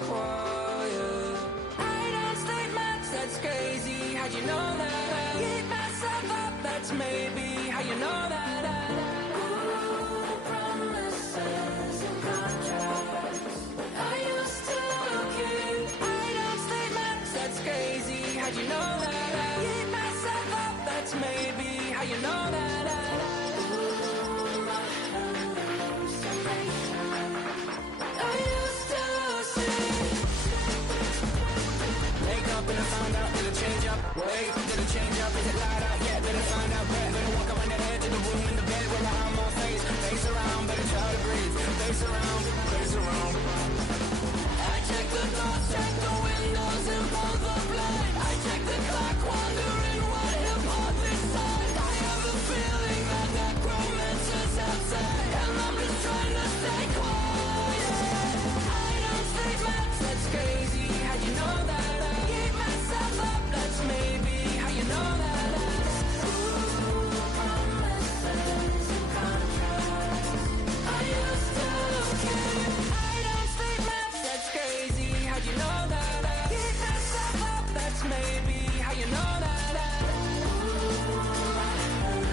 quiet. I don't sleep much, that's crazy. How'd you know that? I keep myself up, that's maybe how you know that. Ooh, promises and contracts I used to keep. I don't sleep much, that's crazy. How'd you know that? I keep myself up, that's maybe how you know that. Change up, wait, did it change up? Is it light out? Yeah, did it find out? Better walk around the edge of the room in the bed with my arm on face around, better try to breathe, face around, face around. I check the doors, check the windows and pull the blind. I check the clock, wondering what hit bought this time. I have a feeling that necromancer's outside, and I'm just trying to stay quiet. I don't sleep much, that's crazy. How'd you know that? Maybe how you know that. Ooh, promises and contracts I used to keep. I don't sleep much, that's crazy. How'd you know that? I keep myself up, that's maybe how you know that. Ooh, my hallucination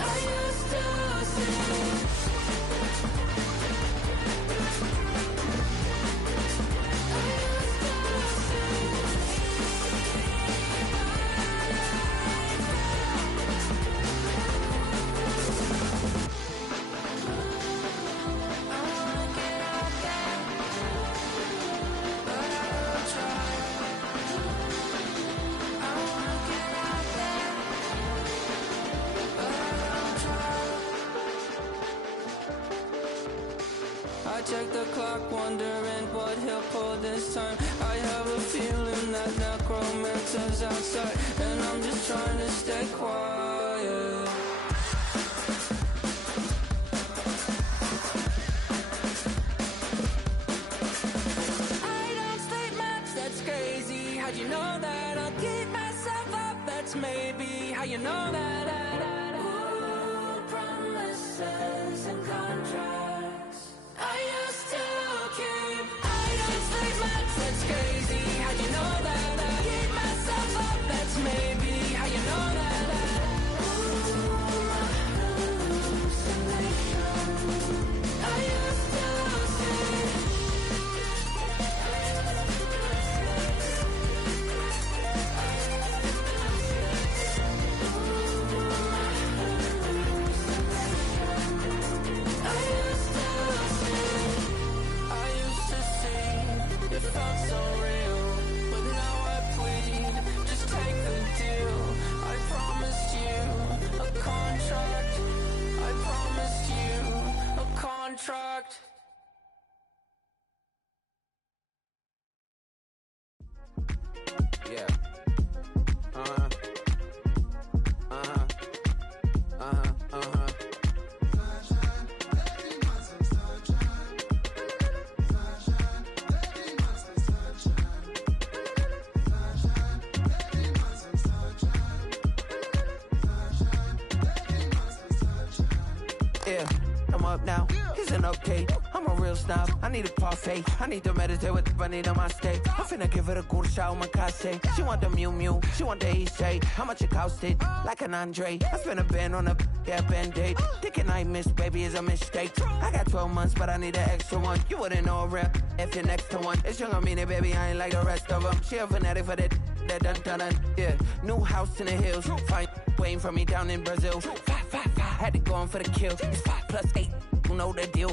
I used to see. I check the clock, wondering what he'll pull this time. I have a feeling that necromancer's outside, and I'm just trying to stay quiet. I don't sleep much, that's crazy. How'd you know that? I'll keep myself up, that's maybe how you know that. Ooh, promises and contracts I used to keep. I don't sleep much, that's crazy. How'd you know that? I keep myself up, that's maybe how you know that. Ooh, my hallucination I used to see. Contract. Yeah. Yeah, I'm up now. Isn't okay. I'm a real snob. I need a parfait. I need to meditate with the bunny on my stay. I'm finna give it a good shot with my case. She want the Mew Mew. She want the Eastside. How much it costed? Like an Andre. I spent a band on a band-aid. Thinking I missed, baby, is a mistake. I got 12 months, but I need an extra one. You wouldn't know a rep if you're next to one. It's young, I mean it, baby. I ain't like the rest of them. She a fanatic for that dun. Yeah, new house in the hills. Fine, waiting for me down in Brazil. 5, had to go on for the kill. It's 5 plus 8. You know the deal.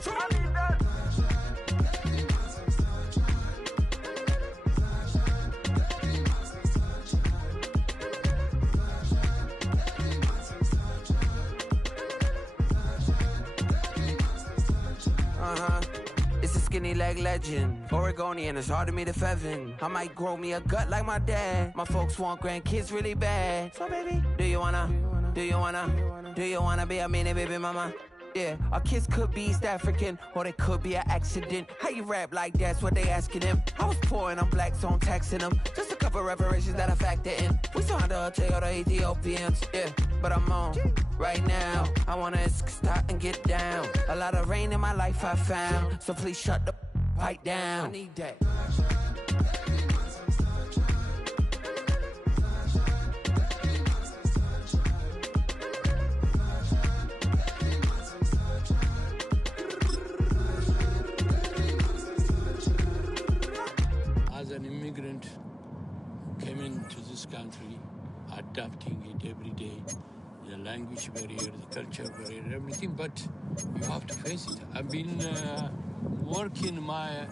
It's a skinny leg legend. Oregonian, it's hard to meet a Fevin. I might grow me a gut like my dad. My folks want grandkids really bad. So baby, do you wanna be a mini baby mama? Yeah, our kids could be East African, or they could be an accident. How you rap like that's what they asking him. I was poor and I'm black, so I'm taxing them. Just a couple reparations that I factor in. We saw the other Ethiopians, yeah, but I'm on right now. I wanna stop and get down. A lot of rain in my life I found, so please shut the pipe down. I need that. As an immigrant who came into this country, adapting it every day, the language barrier, the culture barrier, everything, but you have to face it. I've been working my...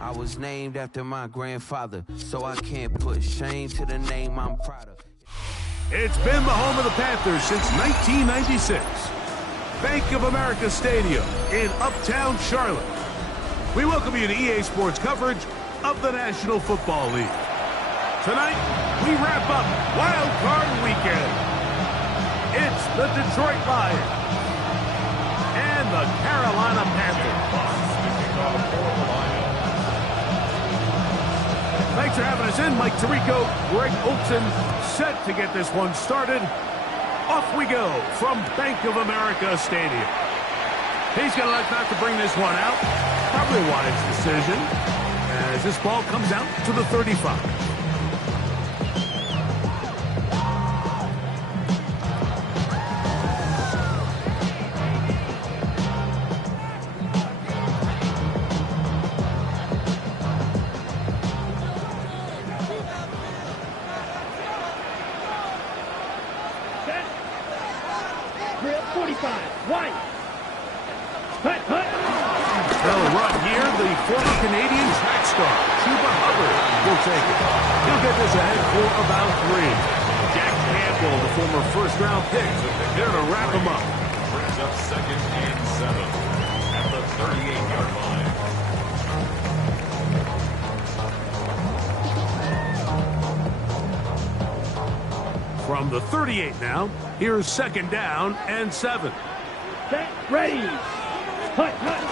I was named after my grandfather, so I can't put shame to the name I'm proud of. It's been the home of the Panthers since 1996. Bank of America Stadium in Uptown Charlotte. We welcome you to EA Sports coverage of the National Football League. Tonight, we wrap up Wild Card Weekend. It's the Detroit Lions and the Carolina Panthers. Thanks for having us in. Mike Tirico, Greg Olson, set to get this one started. Off we go from Bank of America Stadium. He's going to elect not to bring this one out. Probably a wise decision as this ball comes out to the 35. Former Canadian track star, Chuba Hubbard, will take it. He'll get this ahead for about 3. Jack Campbell, the former first-round pick, they're going to wrap him up. Brings up 2nd and 7 at the 38-yard line. From the 38 now, here's 2nd down and 7. Set, ready. Hut, hut.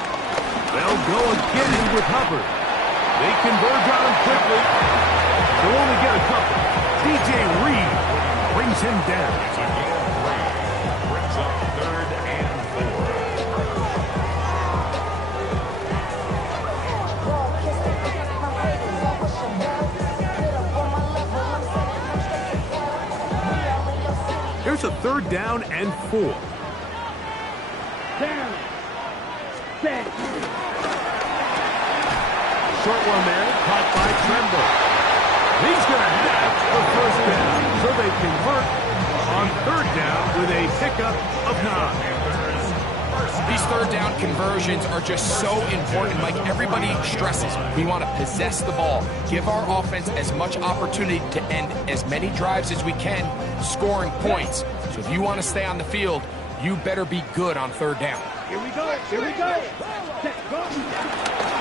They'll go again with Hubbard. They converge on him quickly. They'll only get a couple. DJ Reed brings him down. Brings up 3rd and 4. Here's a 3rd down and 4. Down. Set. Short one there, caught by Tremble. He's going to have the 1st down. So they convert on 3rd down with a pickup of 9. These 3rd down conversions are just so important. Like everybody stresses, we want to possess the ball, give our offense as much opportunity to end as many drives as we can, scoring points. So if you want to stay on the field, you better be good on 3rd down. Here we go. Here we go. Set, go.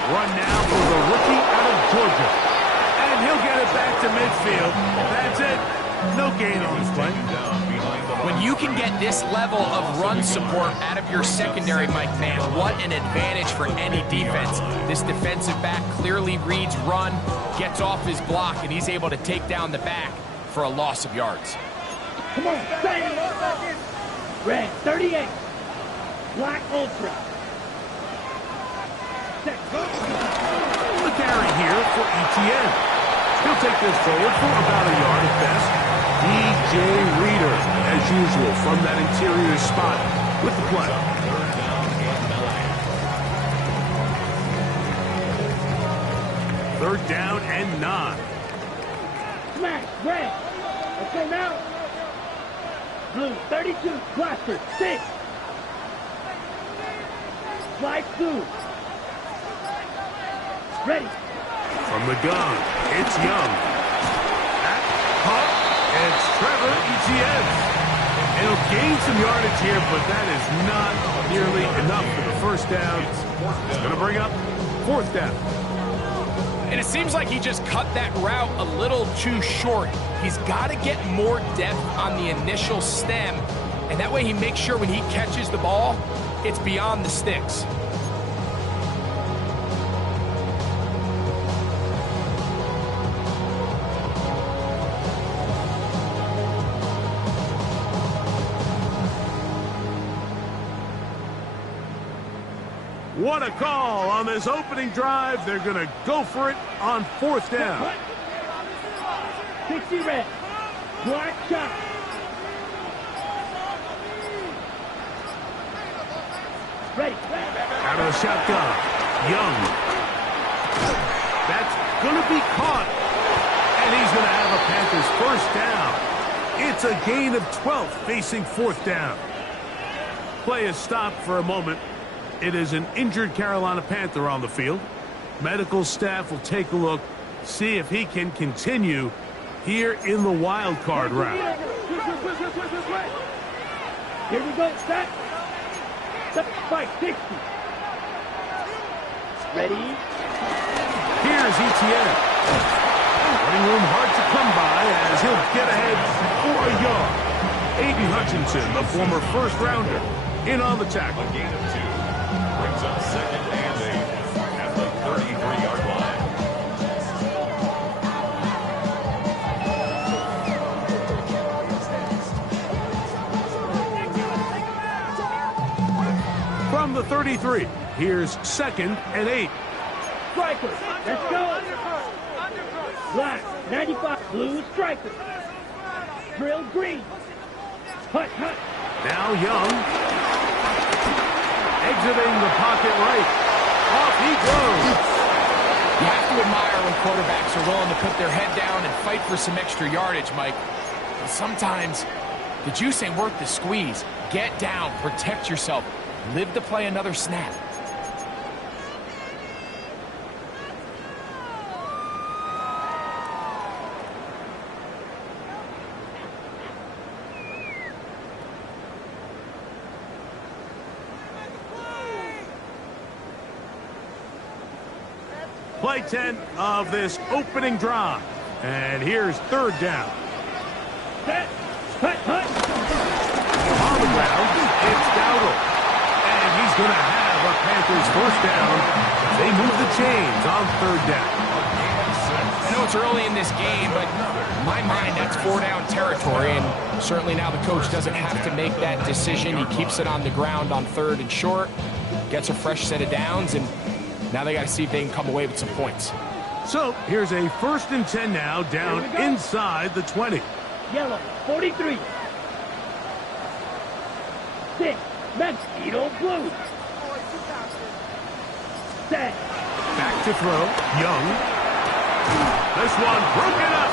Run now for the rookie out of Georgia. And he'll get it back to midfield. That's it. No gain on his play. When you can get this level of run support out of your secondary, Mike, man, what an advantage for any defense. This defensive back clearly reads run, gets off his block, and he's able to take down the back for a loss of yards. Come on, stay. Red, 38. Black Ultra. The carry here for ETN. He'll take this forward for about a yard at best. DJ Reader, as usual, from that interior spot with the play. 3rd down and 9. Smash, red. Let's go now. Blue, 32, cluster, 6. Slide 2. Ready. From the gun, it's Young. At Hunt, it's Trevor Etienne. He'll gain some yardage here, but that is not nearly enough for the first down. It's going to bring up fourth down. And it seems like he just cut that route a little too short. He's got to get more depth on the initial stem, and that way he makes sure when he catches the ball, it's beyond the sticks. What a call on this opening drive. They're going to go for it on fourth down. 60 red. Black shot. Ready. Out of the shotgun. Young. That's going to be caught. And he's going to have a Panthers first down. It's a gain of 12 facing fourth down. Play is stopped for a moment. It is an injured Carolina Panther on the field. Medical staff will take a look, see if he can continue here in the wild card round. Here we go. Set. Fight. 60. Ready. Here's ETN. Running room hard to come by as he'll get ahead for a yard. Aiden Hutchinson, the former first-rounder, in on the tackle. A gain of 2. Brings up second and 8 at the 33-yard line. From the 33, here's second and 8. Striker, let's go. Black, 95, blue striker. Drill green. Hut. Now Young. Exiting the pocket right. Off he goes. You have to admire when quarterbacks are willing to put their head down and fight for some extra yardage, Mike. But sometimes the juice ain't worth the squeeze. Get down, protect yourself, live to play another snap. Play 10 of this opening drive. And here's third down. Set. Hut. On the ground, it's Dowdle. And he's going to have a Panthers first down. They move the chains on third down. I know it's early in this game, but in my mind, that's 4-down territory. And certainly now the coach doesn't have to make that decision. He keeps it on the ground on third and short, gets a fresh set of downs, and now they got to see if they can come away with some points. So here's a 1st and 10 now, down inside the 20. Yellow, 43. 6, Mosquito blue. Set. Back to throw, Young. This one broken up.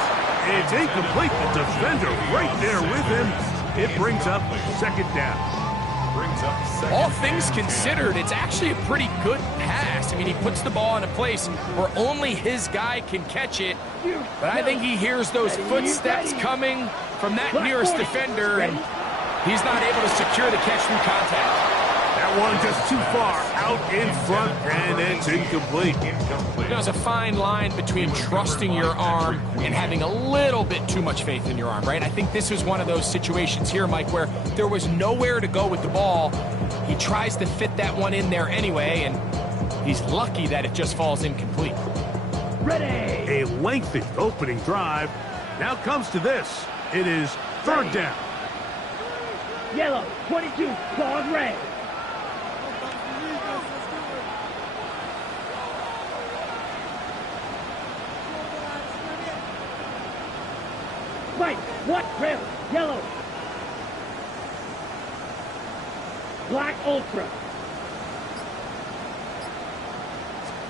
It's incomplete. The defender right there with him. It brings up second down. All things considered, it's actually a pretty good pass. I mean, he puts the ball in a place where only his guy can catch it. But I think he hears those footsteps coming from that nearest defender, and he's not able to secure the catch through contact. That one just too far out in front, and it's incomplete. There's a fine line between trusting your arm and having a little bit too much faith in your arm, right? I think this was one of those situations here, Mike, where there was nowhere to go with the ball. He tries to fit that one in there anyway, and he's lucky that it just falls incomplete. Ready. A lengthy opening drive. Now comes to this. It is third down. Yellow, 22, claws red. White, what? Red, yellow. Black ultra.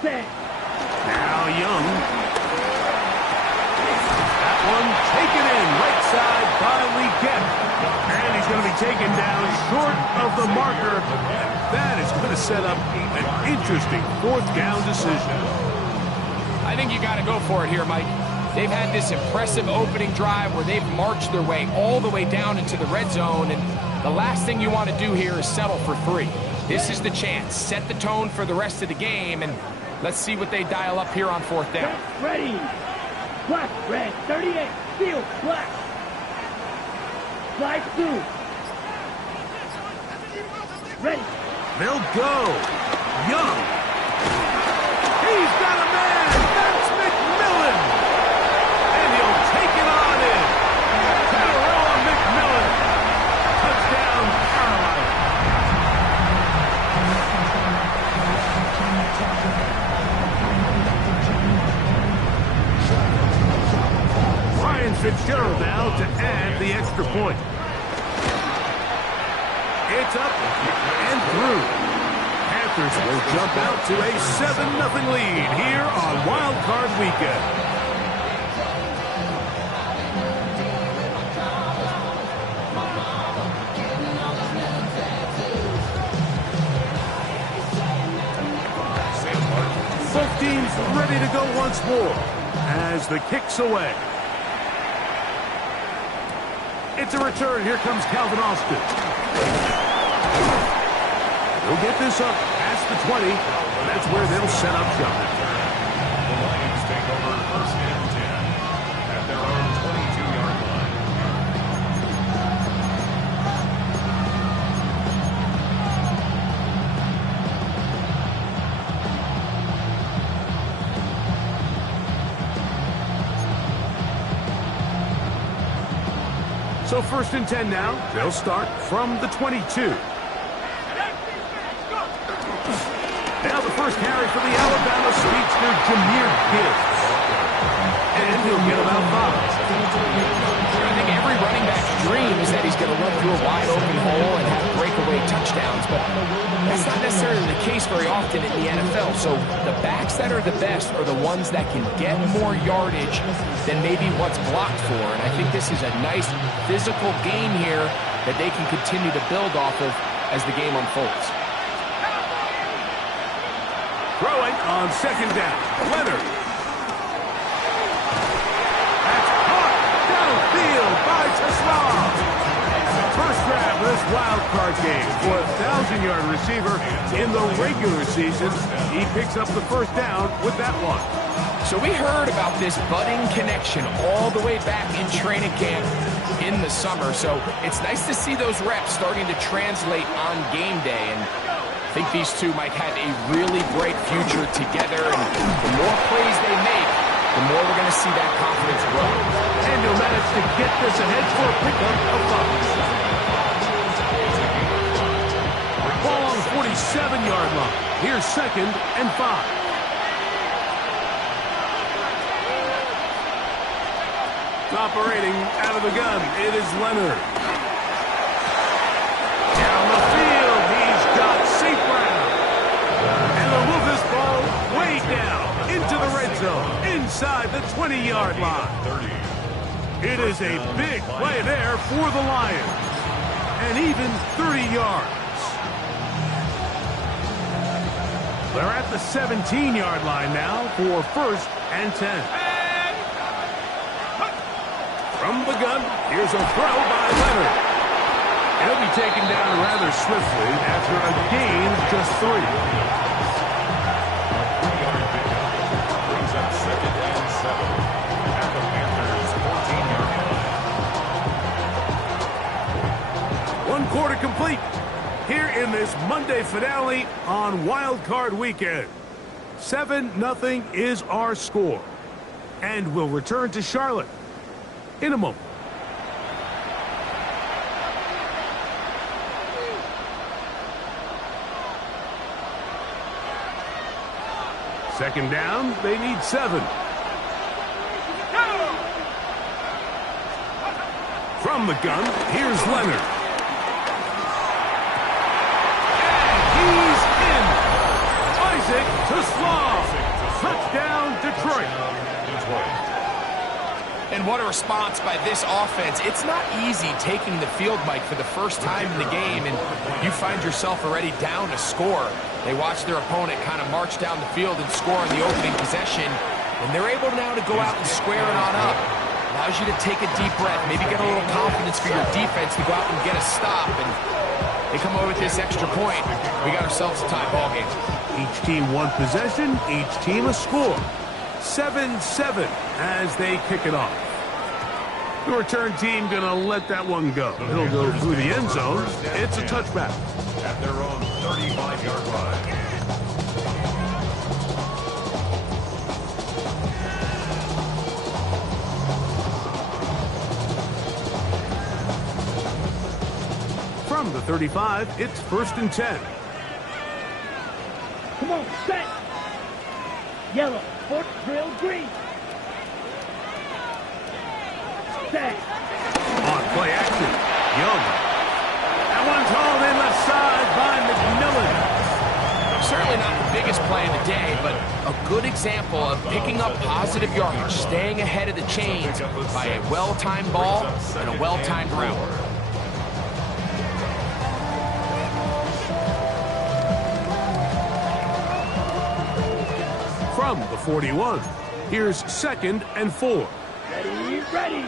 Set. Now Young. That one taken in right side by Legette. And he's going to be taken down short of the marker. That is going to set up an interesting fourth down decision. I think you got to go for it here, Mike. They've had this impressive opening drive where they've marched their way all the way down into the red zone, and the last thing you want to do here is settle for 3. This is the chance. Set the tone for the rest of the game, and let's see what they dial up here on 4th down. Ready. Black, red, 38, field, black. Slide through. Ready. They'll go. Young. He's got a man. That's McMillan. And he'll take it on in. Tyrone McMillan. Touchdown, Carolina. Ryan Fitzgerald now to add the extra point. It's up and through. Panthers will jump out to a 7-0 lead here on Wild Card Weekend. Both teams ready to go once more as the kick's away. It's a return. Here comes Calvin Austin. He'll get this up past the 20. That's where they'll set up shop. The Lions take over 1st and 10 at their own 22-yard line. So 1st and 10 now. They'll start from the 22. Now the first carry for the Alabama speedster, Jahmyr Gibbs. And he'll get about 5. I think every running back's dream is that he's going to run through a wide open hole and have breakaway touchdowns, but that's not necessarily the case very often in the NFL. So the backs that are the best are the ones that can get more yardage than maybe what's blocked for. And I think this is a nice physical game here that they can continue to build off of as the game unfolds. Throwing on 2nd down. Leonard. That's caught downfield by Tesla. First grab of this wild card game for a 1,000-yard receiver in the regular season. He picks up the 1st down with that one. So we heard about this budding connection all the way back in training camp in the summer. So it's nice to see those reps starting to translate on game day. And I think these two might have a really bright future together, and the more plays they make, the more we're going to see that confidence grow. And he'll manage to get this ahead for a pickup of 5. Ball on the 47-yard line. Here's 2nd and 5. Operating out of the gun, it is Leonard. Down the field, he's got St. Brown. And they'll move this ball way down into the red zone, inside the 20-yard line. It is a big play there for the Lions. And even 30 yards. They're at the 17-yard line now for 1st and 10. From the gun, here's a throw by Leonard. He'll be taken down rather swiftly after a gain of just 3. Brings up 2nd and 7 at the Panthers' 14-yard line. 1 quarter complete here in this Monday finale on Wild Card Weekend. 7-0 is our score. And we'll return to Charlotte in a moment. Second down, they need 7. From the gun, here's Leonard. And he's in. Isaac Tesla. Touchdown, Detroit. And what a response by this offense. It's not easy taking the field, Mike, for the first time in the game, and you find yourself already down to score. They watch their opponent kind of march down the field and score on the opening possession, And they're able now to go out and square it on up. Allows you to take a deep breath, maybe get a little confidence for your defense to go out and get a stop. And they come over with this extra point. We got ourselves a tie ball game. Each team one possession, each team a score. 7-7 as they kick it off. The return team gonna let that one go. It'll go through the end zone. It's a touchback. At their own 35-yard line. From the 35, it's 1st and 10. Come on, set. Yellow, foot, drill, green. Set. On play action, Young. That one's hauled in left side by McMillan. Certainly not the biggest play of the day, but a good example of picking up positive yardage, staying ahead of the chains by a well-timed ball and a well-timed route. From the 41, here's 2nd and 4. Ready, ready.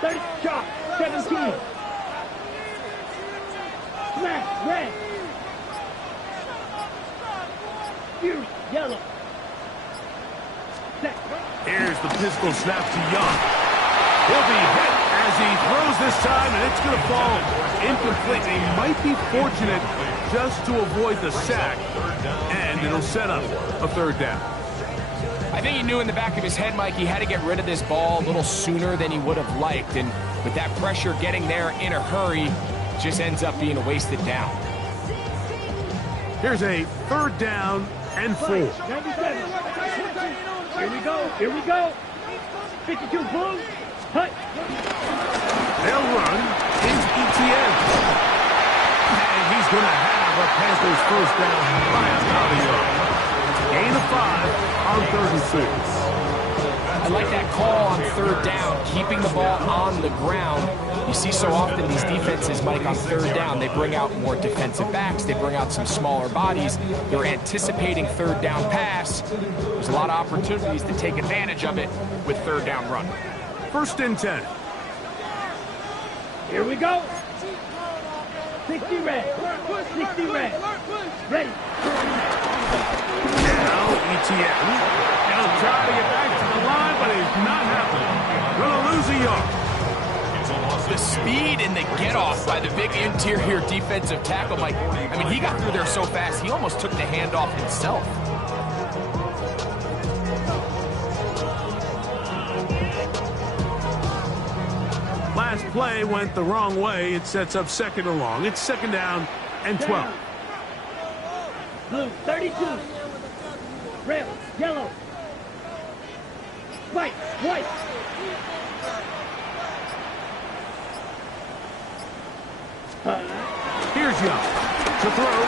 30 shot, 17. Smash, red. Fury, yellow. Set. Here's the pistol snap to Young. He'll be hit as he throws this time, and it's going to fall incomplete. He might be fortunate just to avoid the sack, and it'll set up a 3rd down. I think he knew in the back of his head, Mike, he had to get rid of this ball a little sooner than he would have liked. And with that pressure getting there in a hurry, just ends up being a wasted down. Here's a 3rd down and 4. 97. Here we go, here we go. 52 blue. Hut. They'll run. It's ETN. And he's going to have a Panthers 1st down by about a yard. Gain of 5 on 3rd and 6. I like that call on 3rd down, keeping the ball on the ground. You see so often these defenses, Mike, on 3rd down, they bring out more defensive backs, they bring out some smaller bodies. They're anticipating 3rd down pass. There's a lot of opportunities to take advantage of it with 3rd down run. 1st and 10. Here we go. 60 red. 60 red. Ready. Now ETN. He'll try to get back to the line, but it's not happening. Gonna lose a yard. The speed and the get-off by the big interior defensive tackle, Mike. I mean, he got through there so fast, he almost took the handoff himself. Last play went the wrong way. It sets up 2nd and long. It's 2nd down and 12. Blue, 32. Red, yellow. White, white. Here's Young to throw.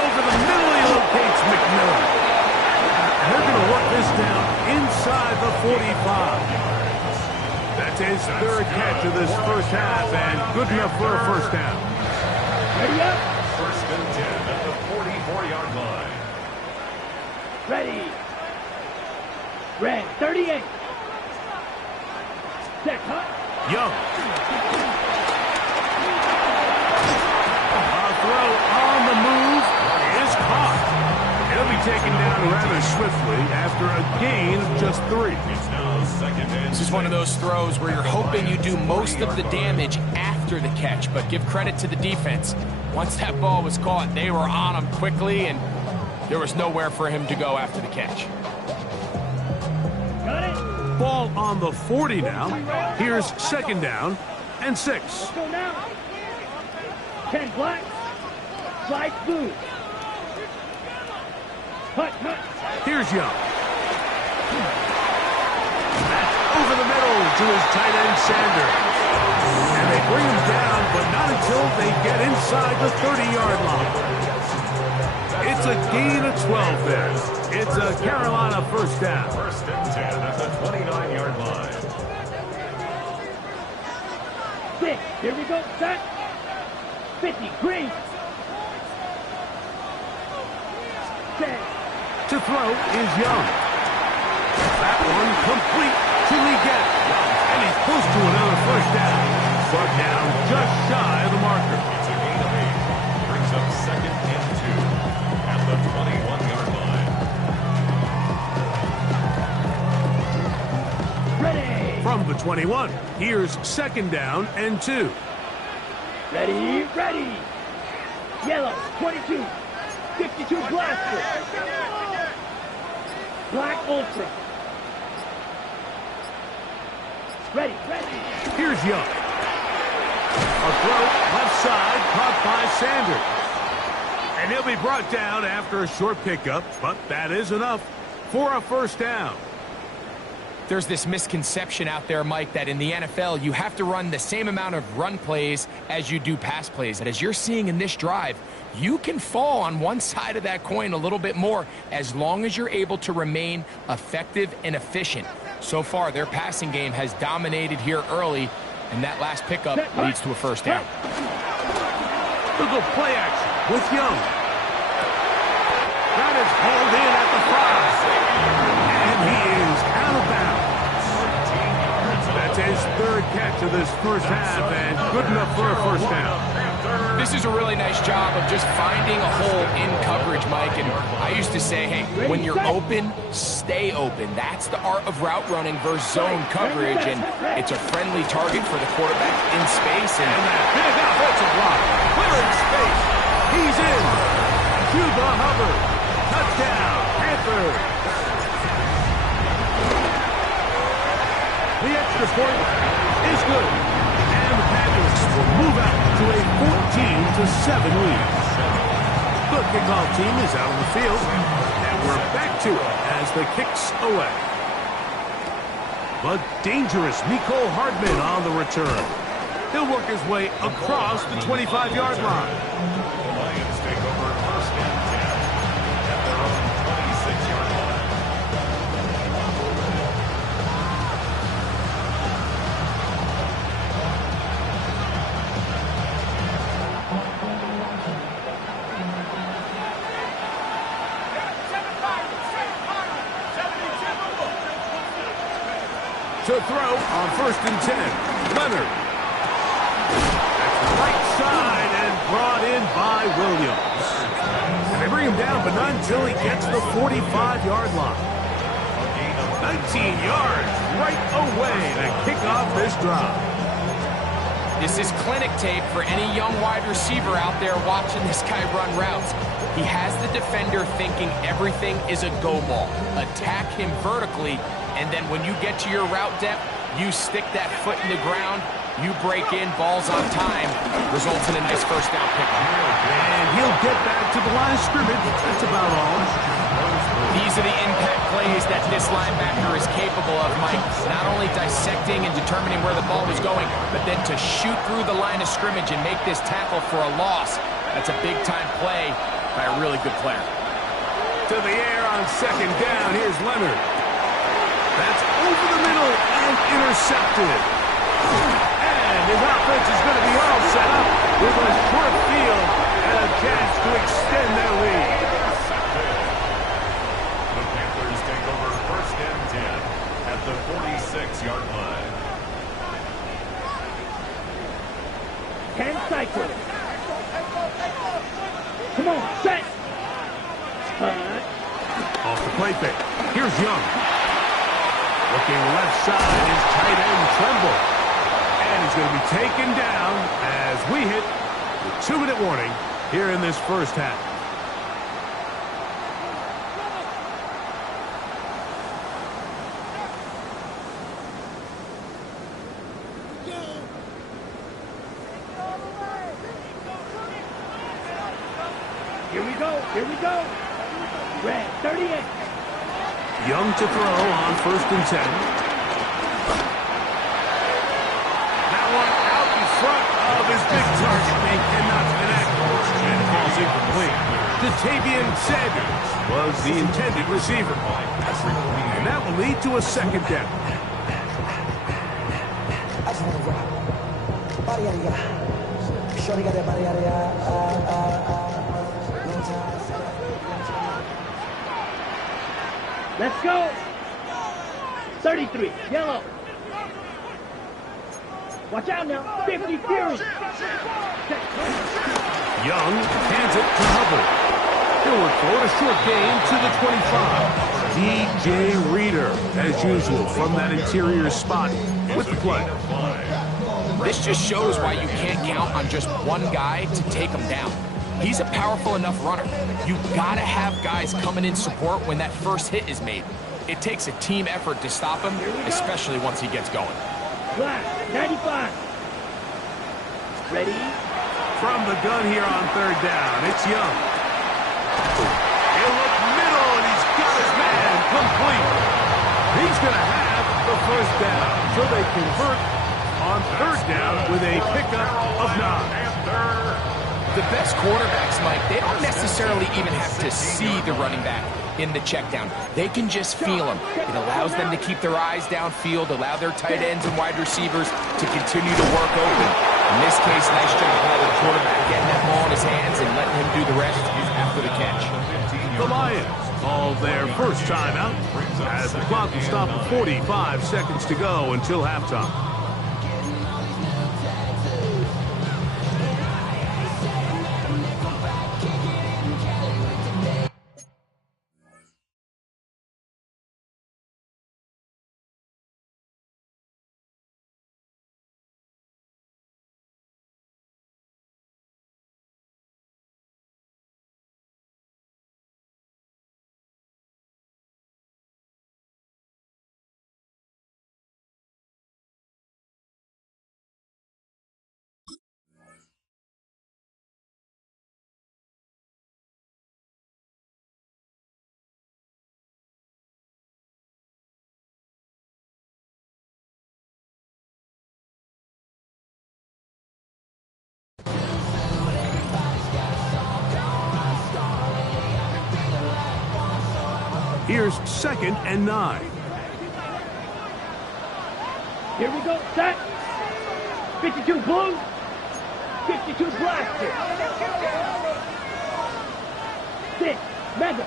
Over the middle, he locates McMillan. They're going to work this down inside the 45. That's his 3rd catch of this 1st half, and good enough for a 1st down. Ready up. 1st and 10 at the 44-yard line. Ready. Red, 38. Set, hut. Young. A throw on the move is caught. It'll be taken down rather swiftly after a gain of just 3. It's now 2nd and This is one of those throws where you're hoping you do most of the damage after the catch, but give credit to the defense. Once that ball was caught, they were on him quickly, and there was nowhere for him to go after the catch. Got it. Ball on the 40 now. Here's 2nd down and 6. Let's go now. 10 black. Slide blue. Hut, hut. Here's Young. That's over the middle to his tight end, Sanders. And they bring him down, but not until they get inside the 30-yard line. It's a gain of 12 there. It's a Carolina 1st down. 1st and 10 at the 29-yard line. 6. Here we go. Set. 50. Green. Set. To To throw is Young. That one complete to Leggett. And he's close to another first down. But now just shy of the marker. It's a gain of 8. Brings up 2nd and 2 at the 21-yard line. Ready. From the 21, here's 2nd down and 2. Ready, ready. Yellow, 22. 52 Blaster. Black Ultra. Ready, ready. Here's Young. A throw left side caught by Sanders. And he'll be brought down after a short pickup, but that is enough for a first down. There's this misconception out there, Mike, that in the NFL, you have to run the same amount of run plays as you do pass plays. And as you're seeing in this drive, you can fall on one side of that coin a little bit more as long as you're able to remain effective and efficient. So far, their passing game has dominated here early, and that last pickup leads to a first down. Look at play action with Young. That is hauled in at the 5. And he is out of bounds. That's his 3rd catch of this first half, and good enough for a first down. This is a really nice job of just finding a hole in coverage, Mike. And I used to say, hey, when you're open, stay open. That's the art of route running versus zone coverage, and it's a friendly target for the quarterback in space. And that big offensive block. Clearing space. He's in. Cuba Hubbard. Touchdown, Panthers. The extra point is good. And the Panthers will move out to a 14-7 lead. The kickoff team is out on the field. And we're back to it as the kicks away. But dangerous Mecole Hardman on the return. He'll work his way across the 25-yard line. The Lions take over 1st and 10 at their own 26-yard line. To throw on 1st and 10. Leonard. That's right side and brought in by Williams. And they bring him down, but not until he gets the 45-yard line. 19 yards right away to kick off this drive. This is clinic tape for any young wide receiver out there watching this guy run routes. He has the defender thinking everything is a go ball. Attack him vertically, and then when you get to your route depth, you stick that foot in the ground, you break in, balls on time, results in a nice first down pickup. And he'll get back to the line of scrimmage. That's about all. These are the impact plays that this linebacker is capable of, Mike. Not only dissecting and determining where the ball was going, but then to shoot through the line of scrimmage and make this tackle for a loss. That's a big-time play by a really good player. To the air on 2nd down. Here's Leonard. That's over the middle and intercepted. And his offense is going to be all set up with a short field and a chance to extend their lead. The Panthers take over 1st and 10 at the 46-yard line. 10 cycles. Come on, set. Off the play fake. Here's Young. Looking left side is tight end Tremble. And he's going to be taken down as we hit the 2-minute warning here in this first half. Here we go, here we go. Red, 38. Young to throw on 1st and 10. That one out in front of his big target. They cannot connect. And falls incomplete. Jatavian Sanders was the intended receiver. And that will lead to a 2nd down. Let's go. 33, yellow. Watch out now. 50, Fury. Young hands it to Hubbard. He'll work forward, a short gain to the 25. DJ Reader, as usual, from that interior spot with the play. This just shows why you can't count on just one guy to take him down. He's a powerful enough runner. You've got to have guys coming in support when that first hit is made. It takes a team effort to stop him, especially once he gets going. Black, 95. Ready? From the gun here on third down, it's Young. He'll look middle, and he's got his man complete. He's going to have the first down, so they convert on third down with a pickup of 9. The best quarterbacks, Mike, they don't necessarily even have to see the running back in the check down. They can just feel him. It allows them to keep their eyes downfield, allow their tight ends and wide receivers to continue to work open. In this case, nice job by the quarterback getting that ball in his hands and letting him do the rest after the catch. The Lions call their first timeout as the clock will stop at 45 seconds to go until halftime. Here's 2nd and 9. Here we go. Set. 52 blue. 52 blaster. 6, mega.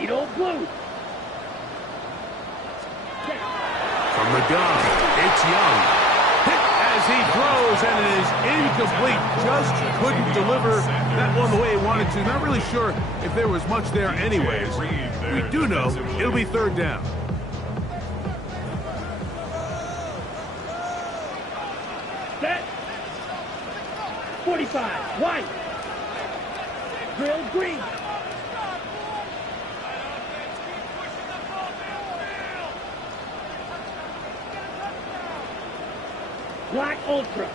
Edo blue. From the gun, it's Young. Hit as he throws, and it is incomplete. Just couldn't deliver that one the way he wanted to. Not really sure if there was much there anyways. We do know it'll be third down. Set. 45, white. Drill green. Black Ultra.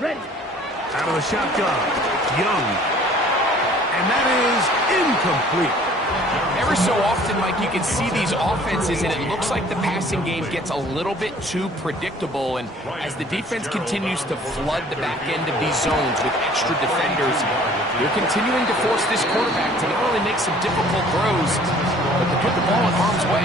Ready. Out of the shotgun, Young. And that is incomplete. Every so often, Mike, you can see these offenses, and it looks like the passing game gets a little bit too predictable. And as the defense continues to flood the back end of these zones with extra defenders, they're continuing to force this quarterback to not only make some difficult throws, but to put the ball in harm's way.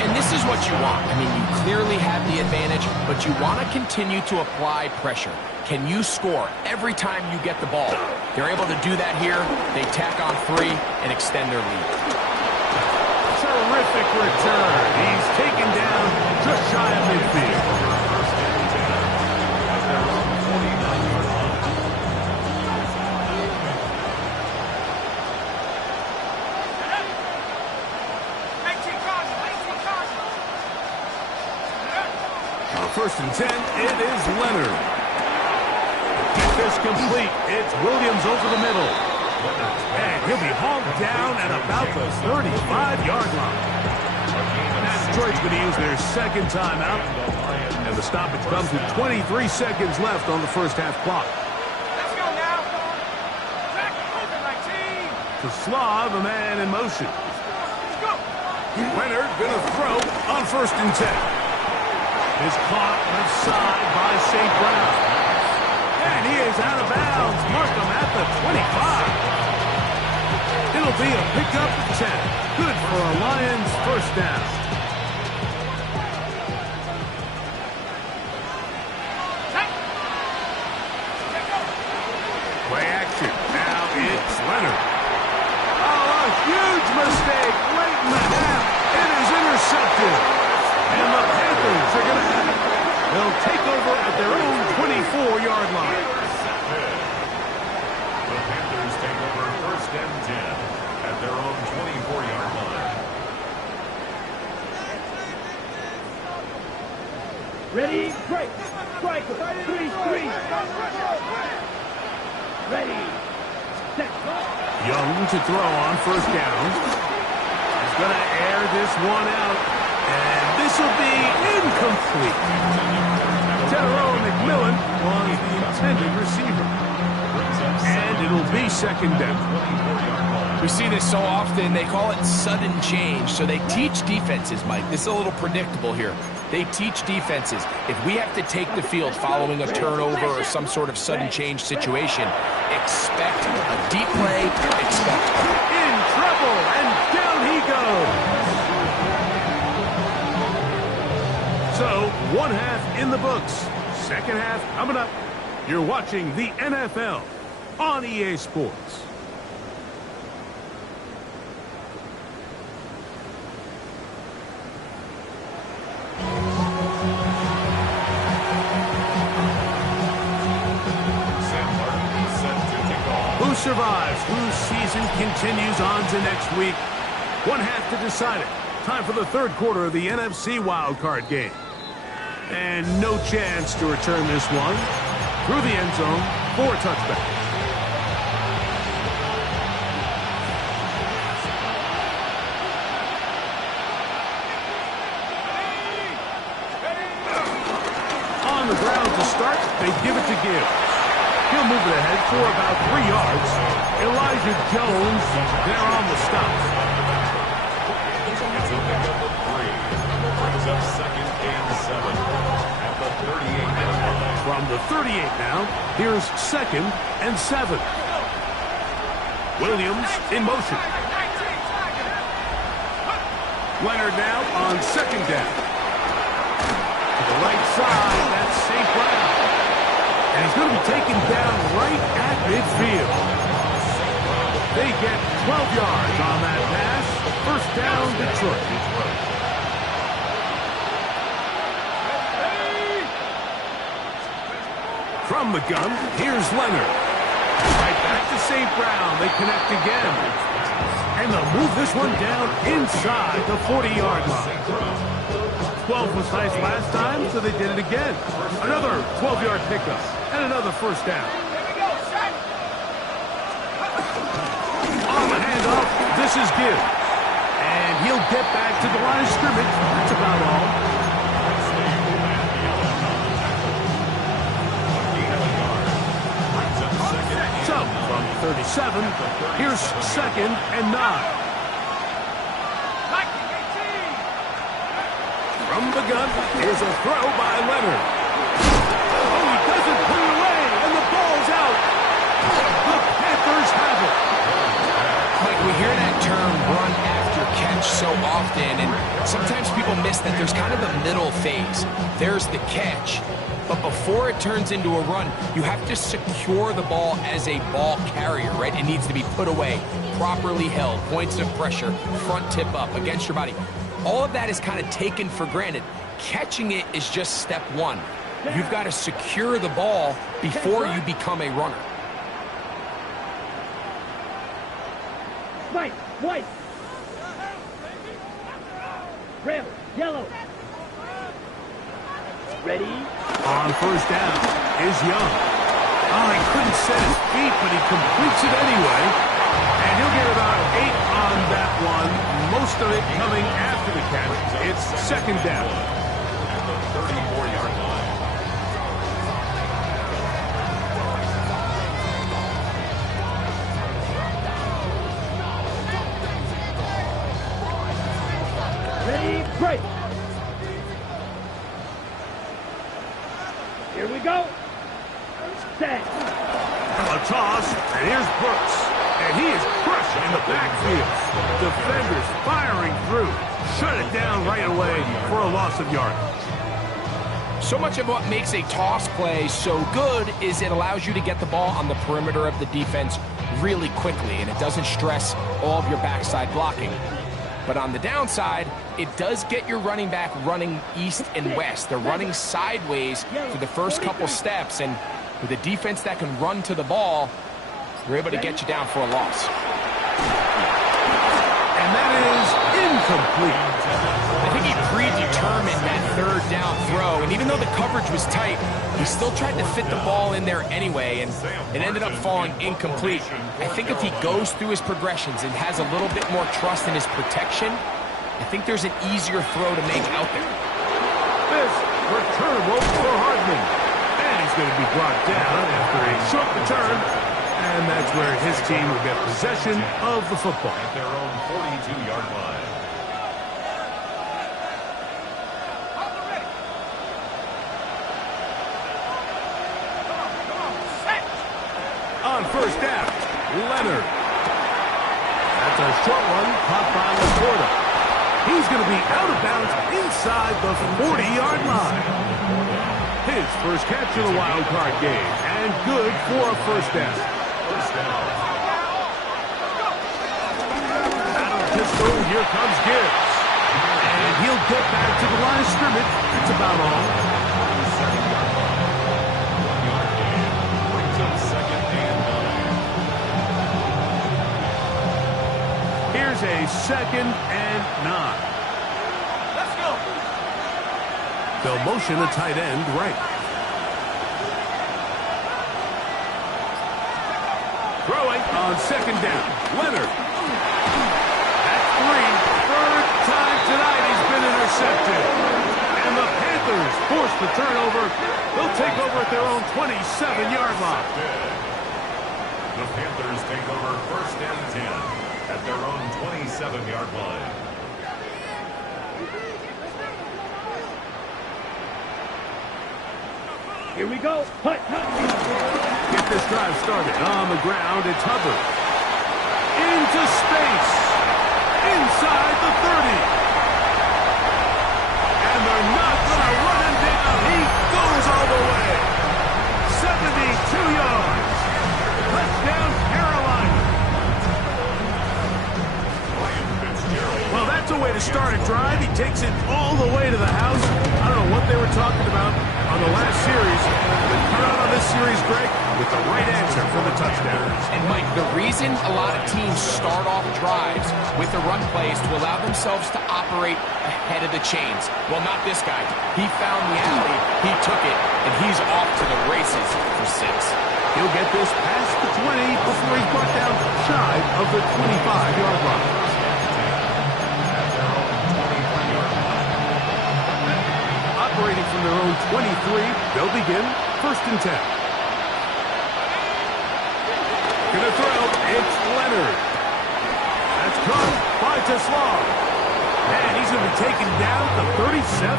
And this is what you want. I mean, you clearly have the advantage, but you want to continue to apply pressure. Can you score every time you get the ball? They're able to do that here. They tack on 3 and extend their lead. Terrific return. He's taken down just shy of midfield. First and 10, it is Leonard. Keep this complete. It's Williams over the middle. And he'll be hauled down at about the 35-yard line. Now Detroit's going to use their second timeout. And the stoppage comes with 23 seconds left on the first half clock. Let's go now. Back over my team. To Slav, a man in motion. Let's go. Leonard going to throw on first and 10. Is caught left side by St. Brown. And he is out of bounds. Mark him at the 25. It'll be a pickup at 10. Good for a Lions first down. Ready, break. Striker, 3-3. Ready, set. Young to throw on first down. He's going to air this one out. And this will be incomplete. Tyrone McMillan was the intended receiver. And it'll be second down. We see this so often. They call it sudden change. So they teach defenses, Mike. This is a little predictable here. They teach defenses. If we have to take the field following a turnover or some sort of sudden change situation, expect a deep play, expect In trouble, and down he goes. So, one half in the books. Second half coming up. You're watching the NFL on EA Sports. Who survives? Whose season continues on to next week? One half to decide it. Time for the third quarter of the NFC wildcard game. And no chance to return this one. Through the end zone for a touchback. On the ground to start, they give it to Gibbs. He'll move it ahead for about 3 yards. Elijah Jones there on the stop. It's a pickup of 3. Brings up second and 7 at the 38-yard line. From the 38 now, here's second and 7. Williams in motion. Leonard now on second down. To the right side, that's St. Brown. And he's going to be taken down right at midfield. They get 12 yards on that pass. First down, Detroit. From the gun, here's Leonard. Right back to St. Brown. They connect again. And they'll move this one down inside the 40-yard line. 12 was nice last time, so they did it again. Another 12-yard pickup and another first down. On the handoff, this is Gibbs. And he'll get back to the line of scrimmage. That's about all. So, from 37, here's second and 9. From the gun, here's a throw by Leonard. Oh, he doesn't put it away, and the ball's out. The Panthers have it. Mike, we hear that term run after catch so often, and sometimes people miss that there's kind of a middle phase. There's the catch, but before it turns into a run, you have to secure the ball as a ball carrier, right? It needs to be put away, properly held, points of pressure, front tip up against your body. All of that is kind of taken for granted. Catching it is just step one. You've got to secure the ball before you become a runner. White, white. Red, yellow. Ready? On first down is Young. Oh, he couldn't set his feet, but he completes it anyway. And he'll get about 8 on that one. Most of it coming after the catch. It's second down. At the 34-yard line. Ready, break. Here we go. Set. A toss, and here's Brooks. And he is crushed in the backfield. Defenders firing through. Shut it down right away for a loss of yardage. So much of what makes a toss play so good is it allows you to get the ball on the perimeter of the defense really quickly, and it doesn't stress all of your backside blocking. But on the downside, it does get your running back running east and west. They're running sideways for the first couple steps, and with a defense that can run to the ball, they're able to get you down for a loss. And that is incomplete. I think he predetermined that third down throw, and even though the coverage was tight, he still tried to fit the ball in there anyway, and it ended up falling incomplete. I think if he goes through his progressions and has a little bit more trust in his protection, I think there's an easier throw to make out there. This returnable for Hardman. And he's going to be brought down after a short return. And that's where his team will get possession of the football. At their own 42-yard line. On first down, Leonard. That's a short one, caught by Laporta. He's going to be out of bounds inside the 40-yard line. His first catch of the wild card game, and good for a first down. Out of pistol, here comes Gibbs. And he'll get back to the line of scrimmage. That's about all. Here's a 2nd and 9. Let's go. They'll motion a tight end right. Throwing on 2nd down. Leonard. That's 3. Third time tonight he's been intercepted. And the Panthers force the turnover. They'll take over at their own 27-yard line. The Panthers take over 1st and 10 at their own 27-yard line. Here we go. Hut. Get this drive started. On the ground, it's Hubbard. Into space. Inside the 30. And they're not going to run him down. He goes all the way. 72 yards. Touchdown, Carolina. Well, that's a way to start a drive. He takes it all the way to the house. I don't know what they were talking about on the last series. But cut out on this series, Greg, with the right answer for the touchdown. And, Mike, the reason a lot of teams start off drives with the run plays to allow themselves to operate ahead of the chains. Well, not this guy. He found the alley, he took it, and he's off to the races for 6. He'll get this past the 20 before he's brought down shy of the 25-yard line. Operating from their own 23, they'll begin 1st and 10. Gonna throw, it's Leonard. That's caught by Tesla. And he's going to be taken down to 37.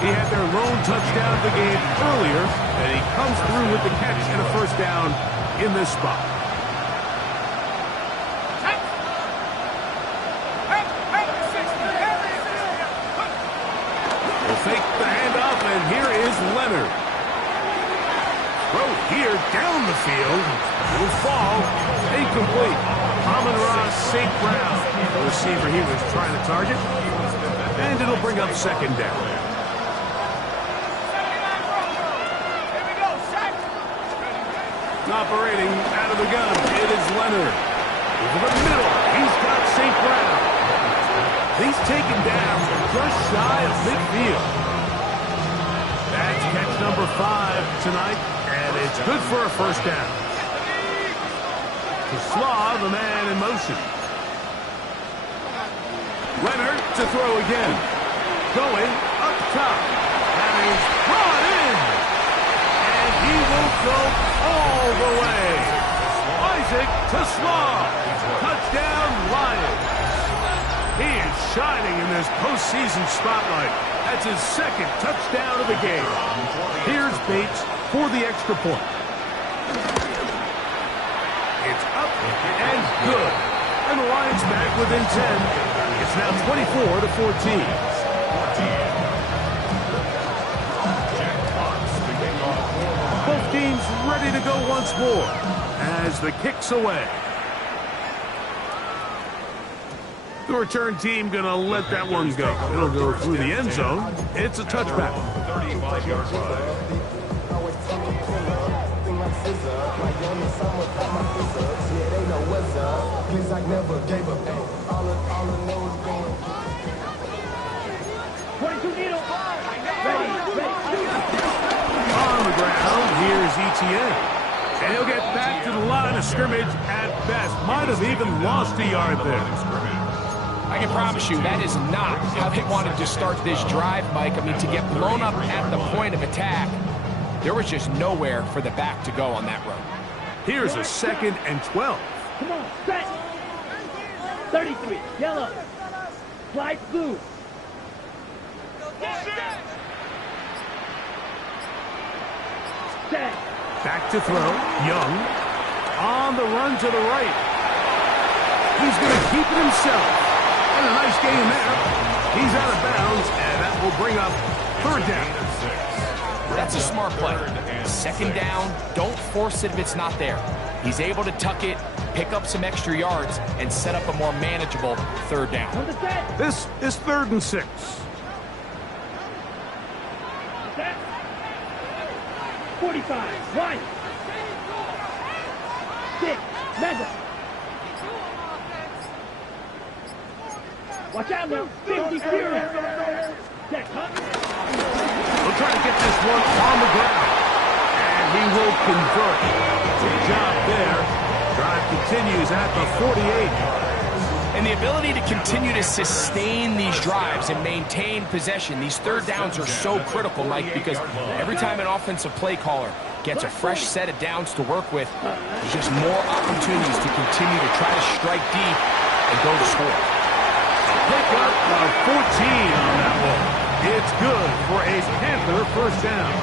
He had their lone touchdown of the game earlier, and he comes through with the catch and a first down in this spot. They'll fake the handoff, and here is Leonard. Throw here down the field. It'll fall. Incomplete. Amon-Ra St. Brown, the receiver he was trying to target. And it'll bring up 2nd down. Operating out of the gun, it is Leonard. Over the middle, he's got St. Brown. He's taken down just shy of midfield. That's catch number 5 tonight, and it's good for a first down. Tesla, the man in motion. Leonard to throw again. Going up top. And he's brought in. And he will go all the way. Isaac Tesla. Touchdown, Lions. He is shining in this postseason spotlight. That's his 2nd touchdown of the game. Here's Bates for the extra point. It's up and good. And the Lions back within 10. It's now 24-14. Both teams ready to go once more as the kick's away. The return team going to let that one go. It'll go through the end zone. It's a touchback. 35-yard line. Needle. is Etienne. And he'll get back to the line of scrimmage at best. Might have even lost a yard there. I can promise you that is not how they wanted to start this drive, Mike. I mean, to get blown up at the point of attack, there was just nowhere for the back to go on that run. Here's a 2nd and 12. Come on, set. 33, yellow. Slide blue. Set. Back to throw. Young. On the run to the right. He's going to keep it himself. And a nice gain there. He's out of bounds, and that will bring up 3rd down. That's a smart play. 2nd down, don't force it if it's not there. He's able to tuck it, pick up some extra yards, and set up a more manageable 3rd down. This is 3rd and 6. Set. 45, 1. 6, mega. Watch out now. 50 Fury. Set, huh? We'll try to get this one on the ground. And he will convert. Good job there. Drive continues at the 48. And the ability to continue to sustain these drives and maintain possession, these 3rd downs are so critical, Mike, because every time an offensive play caller gets a fresh set of downs to work with, there's just more opportunities to continue to try to strike deep and go to score. Pick up of 14 on that one. It's good for a Panther 1st down.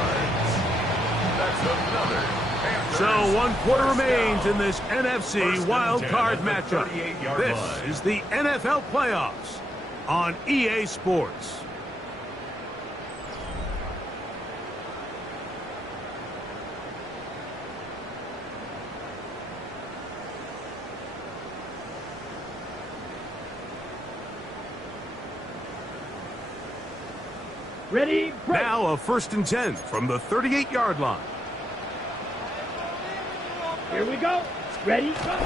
So 1 quarter remains in this NFC wild card matchup. This is the NFL playoffs on EA Sports. Ready, break. Now a 1st and 10 from the 38-yard line. Here we go. Ready, go.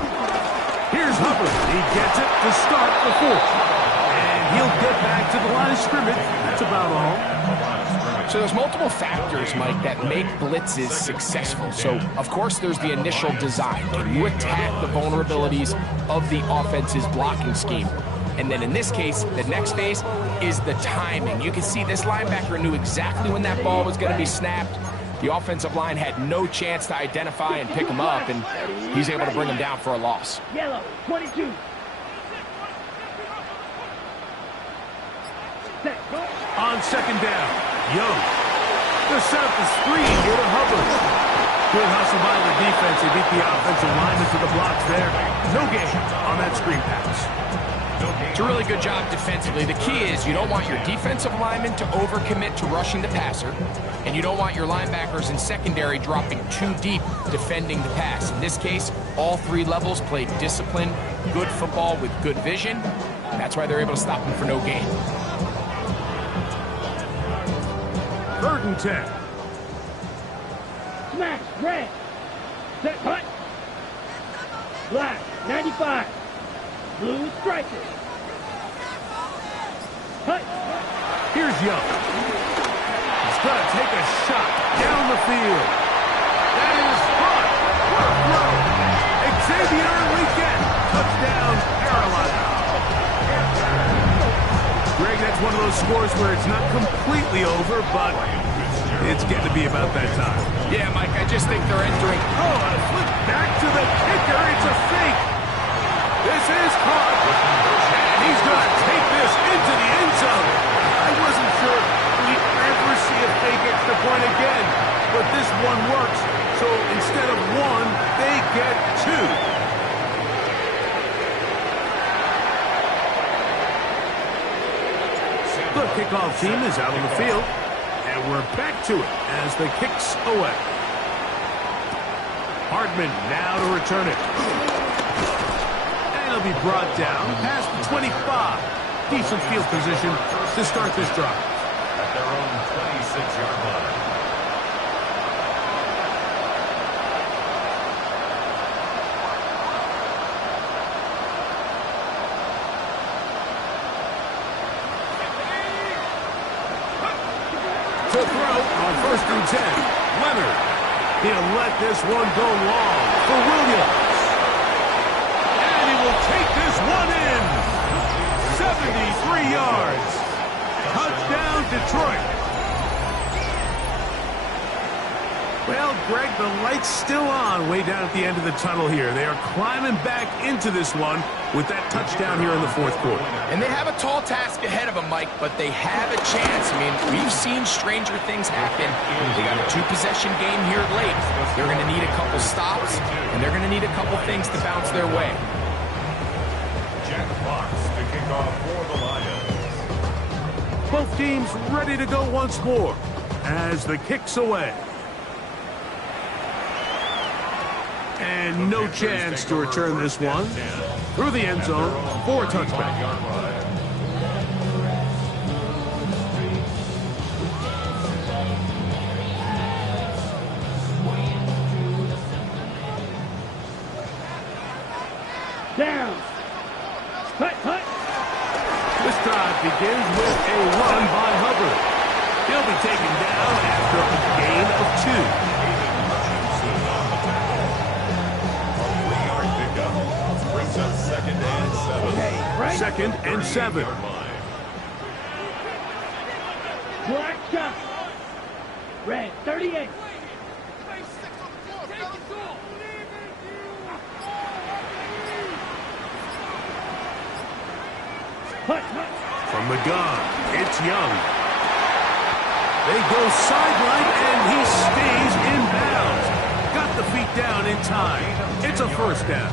Here's Hubbard. He gets it to start the 4th. And he'll get back to the line of scrimmage. That's about all. So there's multiple factors, Mike, that make blitzes successful. So, of course, there's the initial design. Can you attack the vulnerabilities of the offense's blocking scheme? And then in this case, the next phase is the timing. You can see this linebacker knew exactly when that ball was going to be snapped. The offensive line had no chance to identify and pick him up, and he's able to bring him down for a loss. Yellow, 22. Set, go. On 2nd down, Young. They'll set up the screen here to Hubbard. Good hustle by the defense. They beat the offensive lineman to the blocks there. No gain on that screen pass. It's a really good job defensively. The key is you don't want your defensive linemen to overcommit to rushing the passer, and you don't want your linebackers in secondary dropping too deep defending the pass. In this case, all 3 levels played disciplined, good football with good vision. And that's why they're able to stop him for no gain. 3rd and 10. Smash, red. Set, hut. Black, 95. Blue striker. Hut. Here's Young. He's going to take a shot down the field. That is hot. What a throw. Xavier Weekend. Touchdown, Carolina. Greg, that's one of those scores where it's not completely over, but it's getting to be about that time. Yeah, Mike, I just think they're entering. Oh, a flip back to the kicker. It's a fake. This is caught. And he's going to take this into the end zone. I wasn't sure we ever see a fake extra point again, but this one works. So instead of 1, they get 2. The kickoff team is out on the field, and we're back to it as the kick's away. Hardman now to return it. And he'll be brought down past the 25. Decent field position to start this drive. At their own 26-yard line. To throw on 1st and 10. Leonard. He'll let this one go long for Williams. And he will take this one in. 73 yards. Touchdown, Detroit. Well, Greg, the light's still on way down at the end of the tunnel here. They are climbing back into this one with that touchdown here in the fourth quarter. And they have a tall task ahead of them, Mike, but they have a chance. I mean, we've seen stranger things happen. They got a two-possession game here late. They're going to need a couple stops, and they're going to need a couple things to bounce their way. Jack Fox to kick off for the Lions. Both teams ready to go once more as the kick's away. And no chance to return this one through the end zone for a touchback. Down. Cut, cut. This drive begins with a run by Hubbard. He'll be taken down after a gain of 2. Second and 7. Black shot. Red 38. Hut, hut. From the gun, it's Young. They go sideline, and he stays in bounds. Got the feet down in time. It's a first down.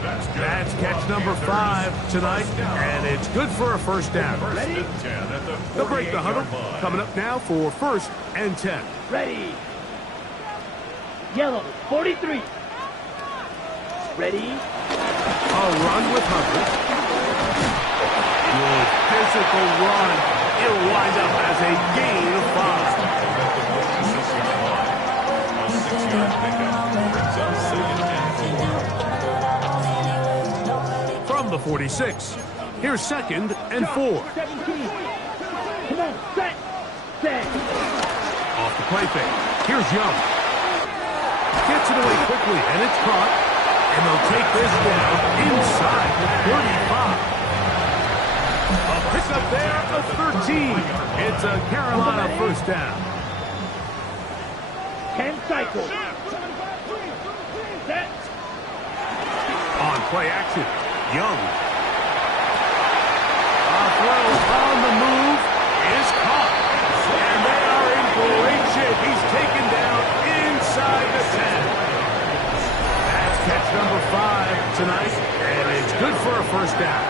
That's catch number 5 tonight, and it's good for a first down. Ready? They'll break the huddle. Coming up now for 1st and 10. Ready. Yellow 43. Ready. A run with Hubbard. Good physical run. It'll wind up as a gain of 5. A 6-yard pickup brings up 2nd and 4. From the 46, here's 2nd and 4. 17. Come on, set. Set. Off the play fake. Here's Young. Gets it away quickly, and it's caught. And they'll take this down inside the 35. A pickup there of 13. It's a Carolina first down. 10 cycles. Set. On play action, Young. A throw on the move is caught. And they are in great shape. He's taken down inside the 10. That's catch number 5 tonight, and it's good for a first down.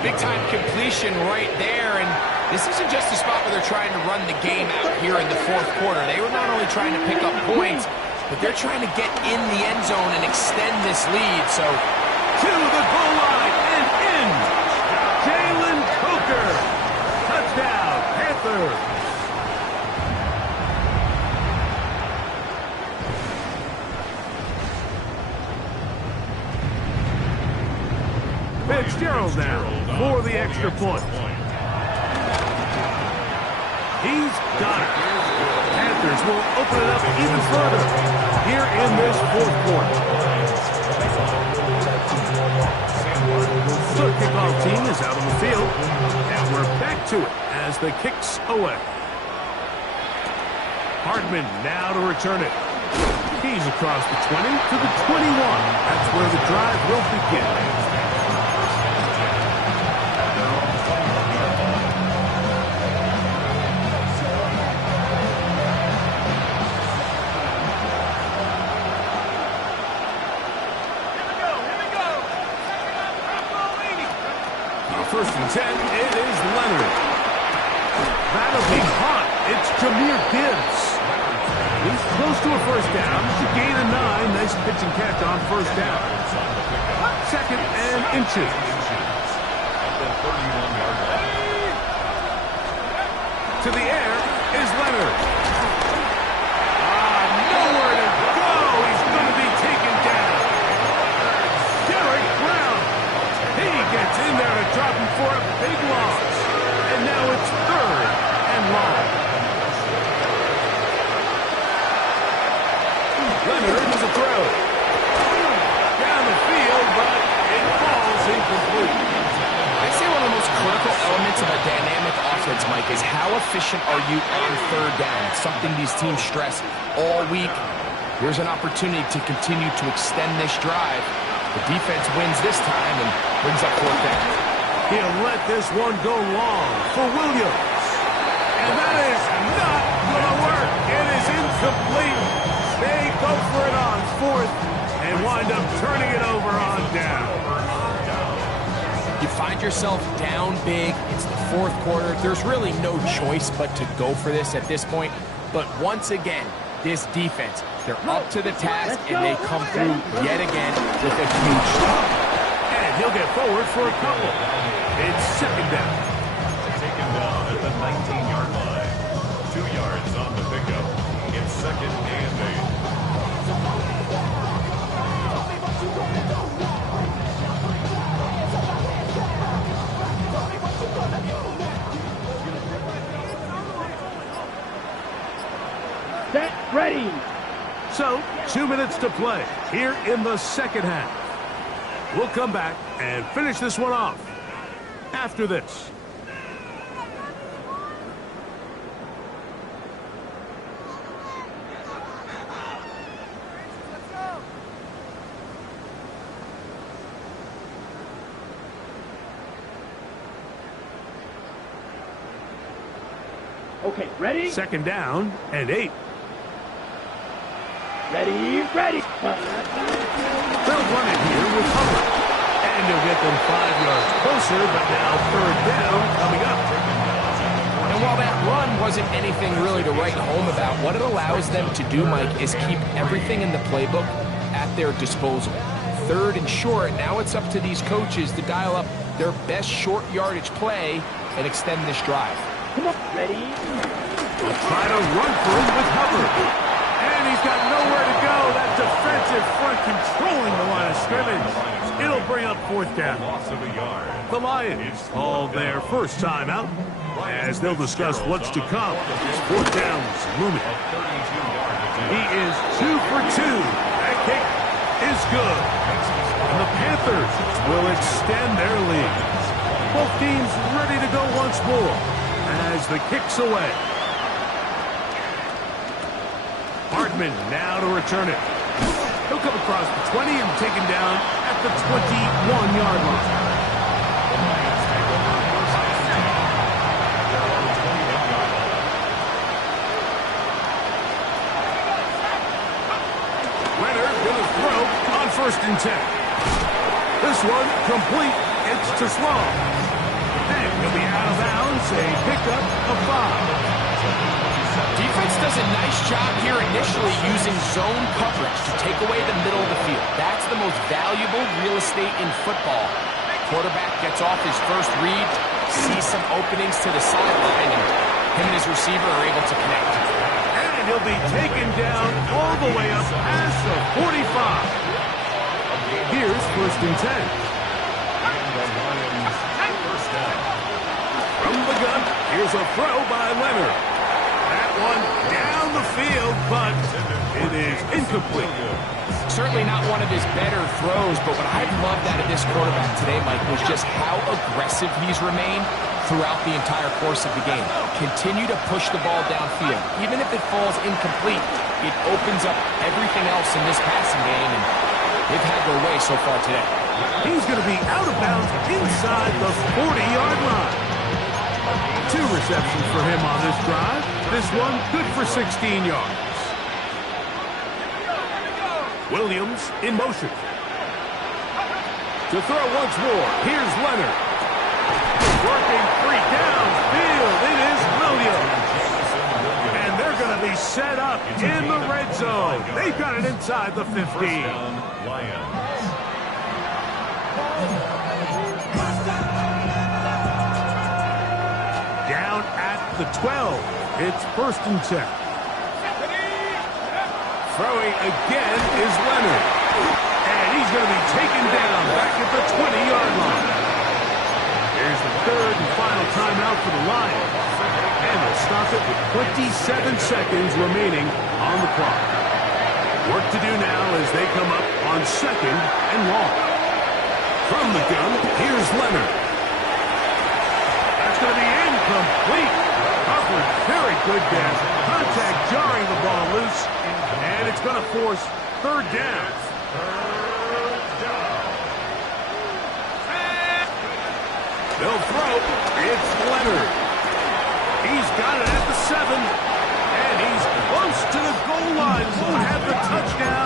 Big-time completion right there, and this isn't just a spot where they're trying to run the game out here in the fourth quarter. They were not only trying to pick up points, but they're trying to get in the end zone and extend this lead. So to the goal line and in. Jalen Coker. Touchdown, Panthers. Fitzgerald now for the extra point. He's got it. Panthers will open it up even further here in this fourth quarter. The kickoff team is out on the field, and we're back to it as the kick's away. Hardman now to return it. He's across the 20 to the 21. That's where the drive will begin. First and 10, it is Leonard. That'll be caught. It's Jahmyr Gibbs. He's close to a first down. It's a gain of 9. Nice pitch and catch on first down. 2nd and inches. To the air is Leonard. Nowhere to go. He's going to be taken down. Derek Brown. He gets in there to drop him for a big loss. And now it's 3rd and long. critical elements of a dynamic offense, Mike, is how efficient are you on third down? It's something these teams stress all week. Here's an opportunity to continue to extend this drive. The defense wins this time and brings up fourth down. He'll let this one go long for Williams. And that is not going to work. It is incomplete. They go for it on fourth and wind up turning it over on down. You find yourself down big. It's the fourth quarter. There's really no choice but to go for this at this point. But once again, this defense, they're up to the task, and they come through yet again with a huge stop. And he'll get forward for a couple. It's second down. Taken down at the 19-yard line. 2 yards on the pickup. It's second and 8. Set, ready. So, 2 minutes to play here in the second half. We'll come back and finish this one off after this. Okay, ready? Second down and 8. Ready, ready. They'll run it here with Hubbard. And he'll get them 5 yards closer, but now third down coming up. And while that run wasn't anything really to write home about, what it allows them to do, Mike, is keep everything in the playbook at their disposal. Third and short, now it's up to these coaches to dial up their best short yardage play and extend this drive. Come on, ready. They'll try to run for him with Hubbard. And he's got nowhere to go. That defensive front controlling the line of scrimmage. It'll bring up fourth down. Loss of a yard. The Lions call their first timeout as they'll discuss what's to come. His fourth down's looming. He is 2 for 2. That kick is good. And the Panthers will extend their lead. Both teams ready to go once more as the kick's away. Hardman now to return it. He'll come across the 20 and taken down at the 21-yard line. Leonard will throw on 1st and 10. This one complete. It's to Sloan. And he'll be out of bounds. A pickup of 5. Defense does a nice job here initially using zone coverage to take away the middle of the field. That's the most valuable real estate in football. Quarterback gets off his first read, sees some openings to the sideline, and him and his receiver are able to connect. And he'll be taken down all the way up past the 45. Here's 1st and 10. From the gun, here's a throw by Leonard. That one down the field, but it is incomplete. Certainly not one of his better throws, but what I've loved out of this quarterback today, Mike, was just how aggressive he's remained throughout the entire course of the game. Continue to push the ball downfield. Even if it falls incomplete, it opens up everything else in this passing game, and they've had their way so far today. He's going to be out of bounds inside the 40-yard line. 2 receptions for him on this drive. This one good for 16 yards. Williams in motion. To throw once more, here's Leonard. Working 3 downfield. It is Williams. And they're going to be set up in the red zone. They've got it inside the 15. Down at the 12. It's 1st and 10. Throwing again is Leonard. And he's going to be taken down back at the 20-yard line. Here's the 3rd and final timeout for the Lions. And they'll stop it with 27 seconds remaining on the clock. Work to do now as they come up on 2nd and long. From the gun, here's Leonard. good, Daz. Contact jarring the ball loose, and it's going to force third down. They'll throw. It's Leonard. He's got it at the 7, and he's close to the goal line. Won't have the touchdown.